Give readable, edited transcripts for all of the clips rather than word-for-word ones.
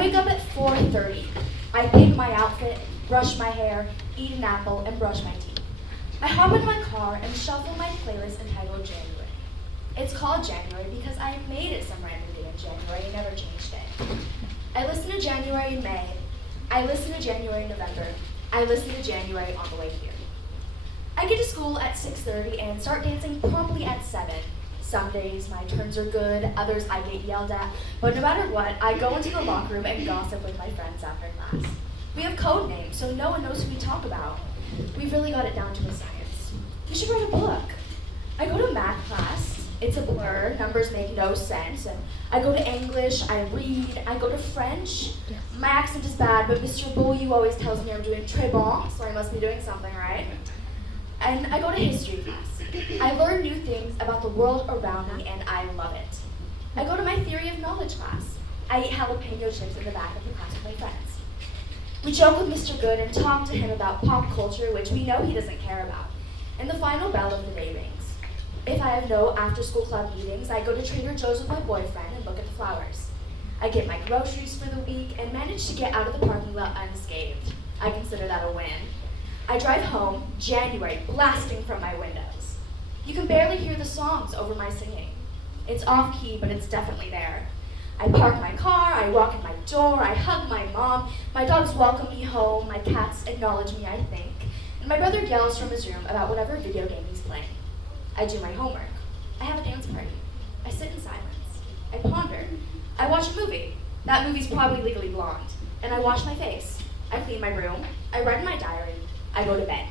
wake up at 4:30. I pick my outfit, brush my hair, eat an apple, and brush my teeth. I hop in my car and shuffle my playlist entitled January. It's called January because I made it some random day in January and never changed it. I listen to January in May. I listen to January in November. I listen to January on the way here. I get to school at 6:30 and start dancing promptly at 7. Some days my turns are good, others I get yelled at, but no matter what, I go into the locker room and gossip with my friends after class. We have code names, so no one knows who we talk about. We've really got it down to a science. You should write a book. I go to math class. It's a blur. Numbers make no sense. And I go to English. I read. I go to French. My accent is bad, but Mr. Beaulieu always tells me I'm doing très bon, so I must be doing something right. And I go to history class. I learn new things about the world around me, and I love it. I go to my theory of knowledge class. I eat jalapeno chips in the back of the class with my friends. We joke with Mr. Good and talk to him about pop culture, which we know he doesn't care about. And the final bell of the day rings. If I have no after-school club meetings, I go to Trader Joe's with my boyfriend and look at the flowers. I get my groceries for the week and manage to get out of the parking lot unscathed. I consider that a win. I drive home, January blasting from my windows. You can barely hear the songs over my singing. It's off-key, but it's definitely there. I park my car, I walk in my door, I hug my mom, my dogs welcome me home, my cats acknowledge me, I think, and my brother yells from his room about whatever video game he's playing. I do my homework. I have a dance party. I sit in silence. I ponder. I watch a movie. That movie's probably Legally Blonde. And I wash my face. I clean my room. I write in my diary. I go to bed.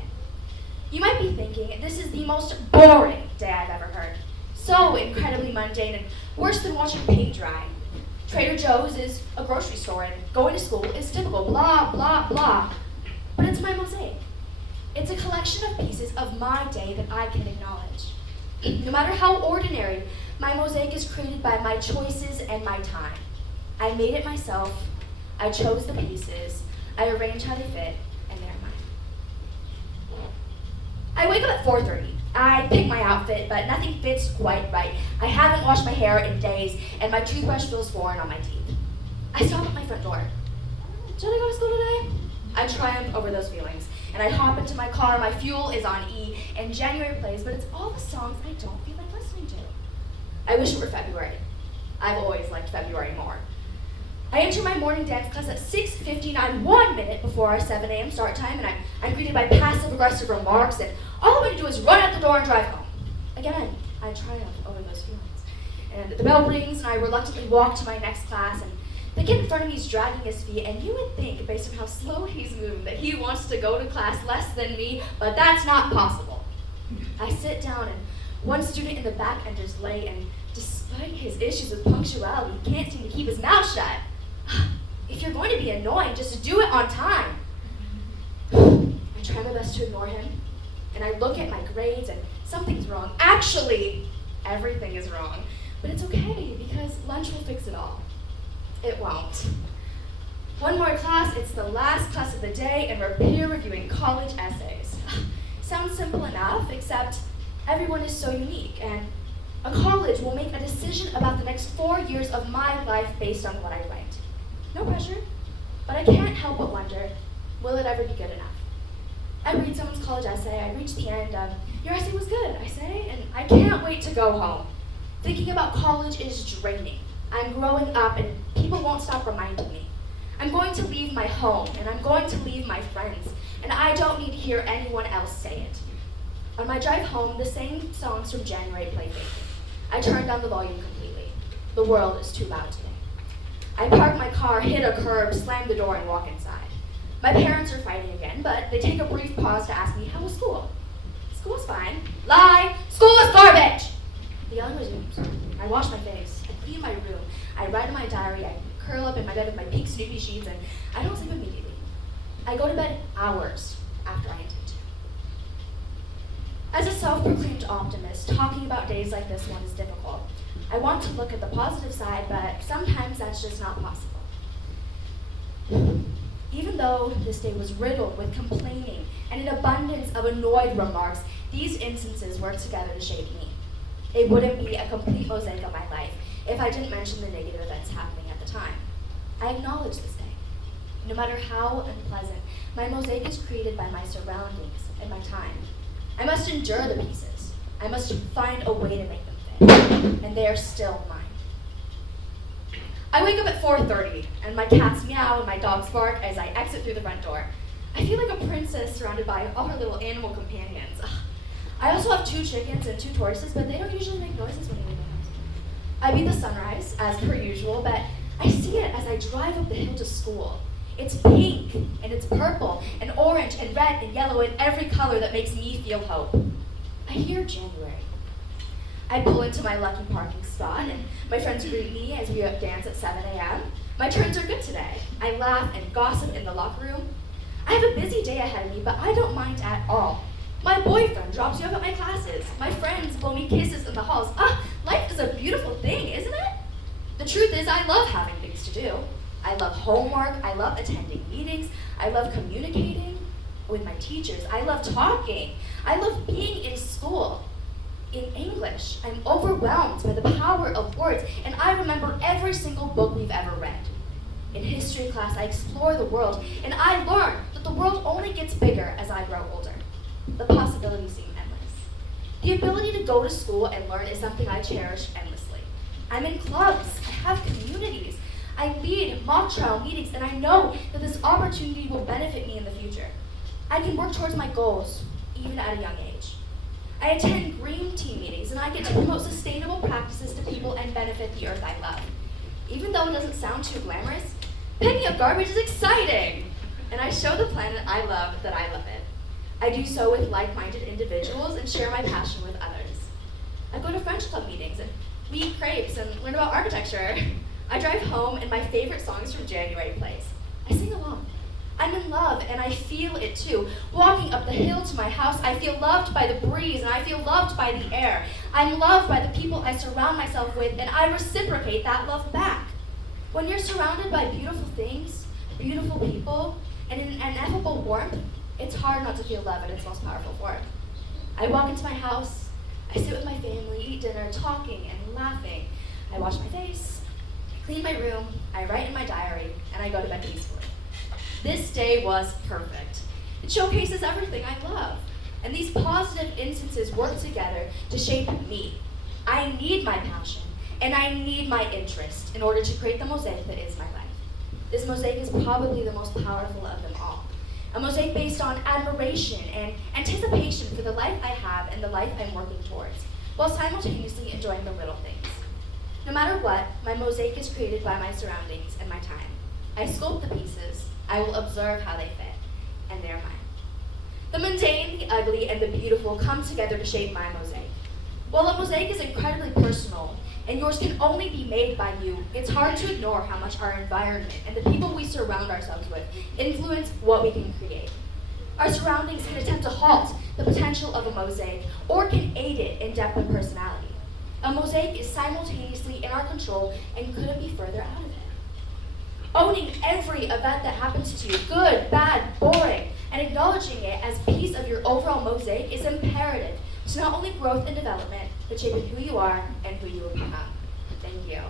You might be thinking, this is the most boring day I've ever heard. So incredibly mundane and worse than watching paint dry. Trader Joe's is a grocery store and going to school is typical, blah, blah, blah. But it's my mosaic. It's a collection of pieces of my day that I can acknowledge. No matter how ordinary, my mosaic is created by my choices and my time. I made it myself. I chose the pieces. I arranged how they fit, and they're mine. I wake up at 4:30. I pick my outfit, but nothing fits quite right. I haven't washed my hair in days, and my toothbrush feels foreign on my teeth. I stop at my front door. Should I go to school today? I triumph over those feelings, and I hop into my car. My fuel is on E, and January plays, but it's all the songs I don't feel like listening to. I wish it were February. I've always liked February more. I enter my morning dance class at 6:59, 1 minute before our 7 a.m. start time, and I'm greeted by passive-aggressive remarks, and all I want to do is run out the door and drive home. Again, I triumph over those feelings. And the bell rings, and I reluctantly walk to my next class, and the kid in front of me is dragging his feet, and you would think, based on how slow he's moving, that he wants to go to class less than me, but that's not possible. I sit down, and one student in the back enters late, and despite his issues with punctuality, he can't seem to keep his mouth shut. If you're going to be annoying, just do it on time. I try my best to ignore him, and I look at my grades, and something's wrong. Actually, everything is wrong, but it's okay, because lunch will fix it all. It won't. One more class, it's the last class of the day, and we're peer reviewing college essays. Sounds simple enough, except everyone is so unique, and a college will make a decision about the next 4 years of my life based on what I write. No pressure, but I can't help but wonder, will it ever be good enough? I read someone's college essay, I reach the end of, your essay was good, I say, and I can't wait to go home. Thinking about college is draining. I'm growing up and people won't stop reminding me. I'm going to leave my home and I'm going to leave my friends, and I don't need to hear anyone else say it. On my drive home, the same songs from January play faithfully. I turn down the volume completely. The world is too loud today. I park my car, hit a curb, slam the door, and walk inside. My parents are fighting again, but they take a brief pause to ask me, how was school? School's fine. Lie! School is garbage! The yelling resumes. I wash my face. I clean my room. I write in my diary. I curl up in my bed with my pink Snoopy sheets, and I don't sleep immediately. I go to bed hours after I intend to. As a self-proclaimed optimist, talking about days like this one is difficult. I want to look at the positive side, but sometimes that's just not possible. Even though this day was riddled with complaining and an abundance of annoyed remarks, these instances work together to shape me. It wouldn't be a complete mosaic of my life if I didn't mention the negative events happening at the time. I acknowledge this day. No matter how unpleasant, my mosaic is created by my surroundings and my time. I must endure the pieces. I must find a way to make them fit, and they are still mine. I wake up at 4:30, and my cats meow and my dogs bark as I exit through the front door. I feel like a princess surrounded by all her little animal companions. Ugh. I also have 2 chickens and 2 tortoises, but they don't usually make noises when they wake up. I beat the sunrise, as per usual, but I see it as I drive up the hill to school. It's pink, and it's purple, and orange, and red, and yellow, and every color that makes me feel hope. I hear January. I pull into my lucky parking spot, and my friends greet me as we dance at 7 a.m. My turns are good today. I laugh and gossip in the locker room. I have a busy day ahead of me, but I don't mind at all. My boyfriend drops you off at my classes. My friends blow me kisses in the halls. Life is a beautiful thing, isn't it? The truth is, I love having things to do. I love homework. I love attending meetings. I love communicating with my teachers. I love talking. I love being in school. In English, I'm overwhelmed by the power of words, and I remember every single book we've ever read. In history class, I explore the world, and I learn that the world only gets bigger as I grow older. The possibilities seem endless. The ability to go to school and learn is something I cherish endlessly. I'm in clubs, I have communities, I lead mock trial meetings, and I know that this opportunity will benefit me in the future. I can work towards my goals, even at a young age. I attend green tea meetings, and I get to promote sustainable practices to people and benefit the earth I love. Even though it doesn't sound too glamorous, picking up garbage is exciting, and I show the planet I love that I love it. I do so with like-minded individuals and share my passion with others. I go to French club meetings, and we eat crepes and learn about architecture. I drive home, and my favorite songs from January plays. I sing along. I'm in love, and I feel it too. Walking up the hill to my house, I feel loved by the breeze, and I feel loved by the air. I'm loved by the people I surround myself with, and I reciprocate that love back. When you're surrounded by beautiful things, beautiful people, and an ineffable warmth, it's hard not to feel love in its most powerful form. I walk into my house, I sit with my family, eat dinner, talking and laughing. I wash my face, I clean my room, I write in my diary, and I go to bed peacefully. This day was perfect. It showcases everything I love. And these positive instances work together to shape me. I need my passion, and I need my interest in order to create the mosaic that is my life. This mosaic is probably the most powerful of them all. A mosaic based on admiration and anticipation for the life I have and the life I'm working towards, while simultaneously enjoying the little things. No matter what, my mosaic is created by my surroundings and my time. I sculpt the pieces, I will observe how they fit, and they're mine. The mundane, the ugly, and the beautiful come together to shape my mosaic. While a mosaic is incredibly personal, and yours can only be made by you, it's hard to ignore how much our environment and the people we surround ourselves with influence what we can create. Our surroundings can attempt to halt the potential of a mosaic, or can aid it in depth and personality. A mosaic is simultaneously in our control and couldn't be further out of it. Owning every event that happens to you, good, bad, boring, and acknowledging it as a piece of your overall mosaic is imperative to not only growth and development, but shaping who you are and who you will become. Thank you.